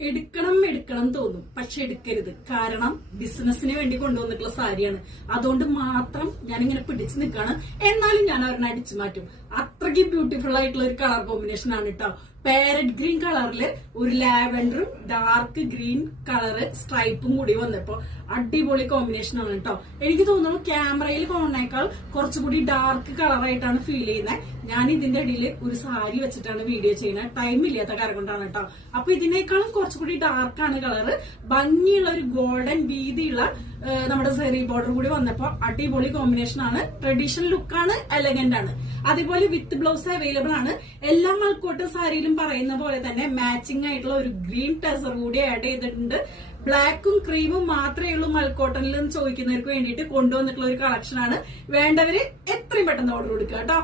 എടുക്കണം തോന്നും, പക്ഷെ എടുക്കരുത്. കാരണം ബിസിനസിന് വേണ്ടി കൊണ്ടുവന്നിട്ടുള്ള സാരിയാണ്. അതുകൊണ്ട് മാത്രം ഞാനിങ്ങനെ പിടിച്ചു നിൽക്കാണ്. എന്നാലും ഞാൻ ഒരെണ്ണം അടിച്ചു മാറ്റും. അത്രയ്ക്ക് ബ്യൂട്ടിഫുൾ ആയിട്ടുള്ള ഒരു കളർ കോമ്പിനേഷൻ ആണ് കേട്ടോ. പാരറ്റ് ഗ്രീൻ കളറില് ഒരു ലാവൻഡറും ഡാർക്ക് ഗ്രീൻ കളറ് സ്ട്രൈപ്പും കൂടി വന്നപ്പോ അടിപൊളി കോമ്പിനേഷൻ ആണ് കേട്ടോ. എനിക്ക് തോന്നുന്നു ക്യാമറയിൽ കാണുന്നേക്കാൾ കുറച്ചുകൂടി ഡാർക്ക് കളറായിട്ടാണ് ഫീൽ ചെയ്യുന്നത്. ഞാൻ ഇതിന്റെ ഇടയിൽ ഒരു സാരി വെച്ചിട്ടാണ് വീഡിയോ ചെയ്യുന്നത്. ടൈം ഇല്ലാത്ത കാരണം കൊണ്ടാണ് കേട്ടോ. അപ്പൊ ഇതിനേക്കാളും കുറച്ചുകൂടി ഡാർക്കാണ് കളറ്. ഭംഗിയുള്ള ഒരു ഗോൾഡൻ വീതിയുള്ള നമ്മുടെ സെറി ബോർഡർ കൂടി വന്നപ്പോ അടിപൊളി കോമ്പിനേഷൻ ആണ്. ട്രഡീഷണൽ ലുക്കാണ്, എലഗന്റ് ആണ്. അതേപോലെ വിത്ത് ബ്ലൗസ് അവൈലബിൾ ആണ്. എല്ലാ മൽക്കോട്ട് സാരിയിലും പറയുന്ന പോലെ തന്നെ മാച്ചിങ് ആയിട്ടുള്ള ഒരു ഗ്രീൻ ടെസർ കൂടി ആഡ് ചെയ്തിട്ടുണ്ട്. ബ്ലാക്കും ക്രീമും മാത്രമേ ഉള്ളൂ മൽക്കോട്ടനിൽ ചോദിക്കുന്നവർക്ക് വേണ്ടിയിട്ട് കൊണ്ടുവന്നിട്ടുള്ള ഒരു കളക്ഷൻ ആണ്. വേണ്ടവര് എത്രയും പെട്ടെന്ന് ഓർഡർ കൊടുക്കുക കേട്ടോ.